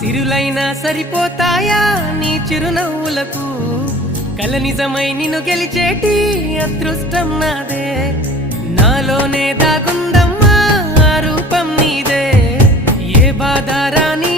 సిరులైనా సరిపోతాయా నీ చిరునవ్వులకు కల నిజమై నిన్ను గెలిచేటి అదృష్టం నాదే నాలోనే దాగుందమ్మా ఆ రూపం నీదే ఏ బాధ రాని